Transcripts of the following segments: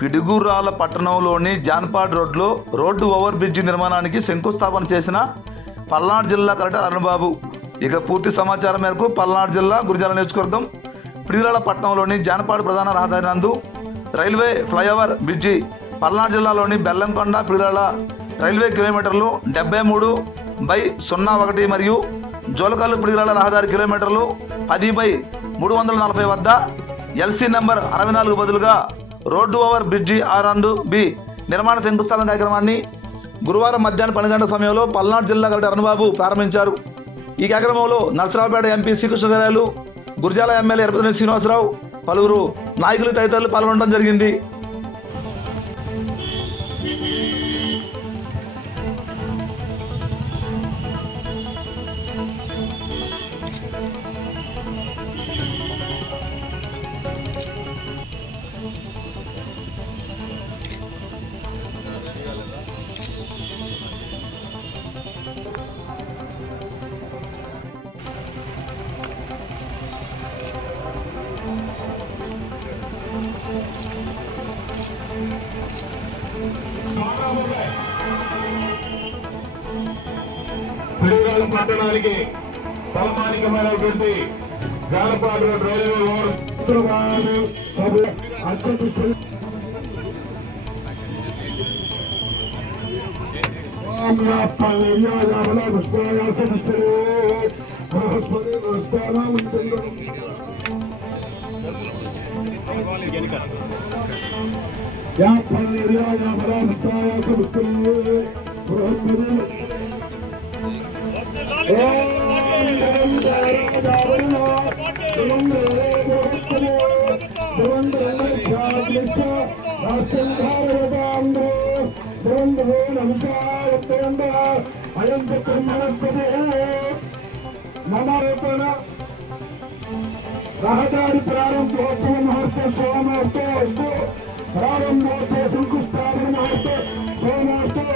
పిడుగురాల పట్టణంలోని జాన్పాడ్ రోడ్లో road over bridge నిర్మాణానికి శంకుస్థాపన చేసిన పల్నాడు జిల్లా కలెక్టర్ అరుణ్బాబు. ఇక పూర్తి సమాచారం మేరకు పల్నాడు జిల్లా గురిజాల నియోజకవర్గం పిడుగురాల పట్టణంలోని జాన్పాడ్ ప్రధాన రహదారి నందు రైల్వే ఫ్లైఓవర్ బ్రిడ్జి పల్నాడు జిల్లాలోని బెల్లంకొండ పిడుగురాల రైల్వే కిలోమీటర్లు 73/01 మరియు జోలకల్లు పిడుగురాల రహదారి కిలోమీటర్లు 10/340 వద్ద ఎల్సీ నంబర్ 64 బదులుగా రోడ్డు ఓవర్ బ్రిడ్జి R&B నిర్మాణ శంకుస్థాపన కార్యక్రమాన్ని గురువారం మధ్యాహ్నం 12 గంటల సమయంలో పల్నాడు జిల్లా కలెక్టర్ అరుణ్బాబు ప్రారంభించారు. ఈ కార్యక్రమంలో నర్సరావుపేట ఎంపీ శ్రీకృష్ణదేవరాయలు, గురిజాల ఎమ్మెల్యే ఎర్రపతినేని శ్రీనివాసరావు, పలువురు నాయకులు తదితరులు పాల్గొనడం జరిగింది. పిడుగురాల పట్టణానికి తలమానికమైనటువంటి జానపాడ్ రోడ్ రైల్వే రహదారి ప్రారంభోత్సవ మహోత్సవ సోమోత్సవ ప్రారంభోత్సవ శంకుస్థాపన మహోత్సవ సోమోత్సవ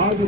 आज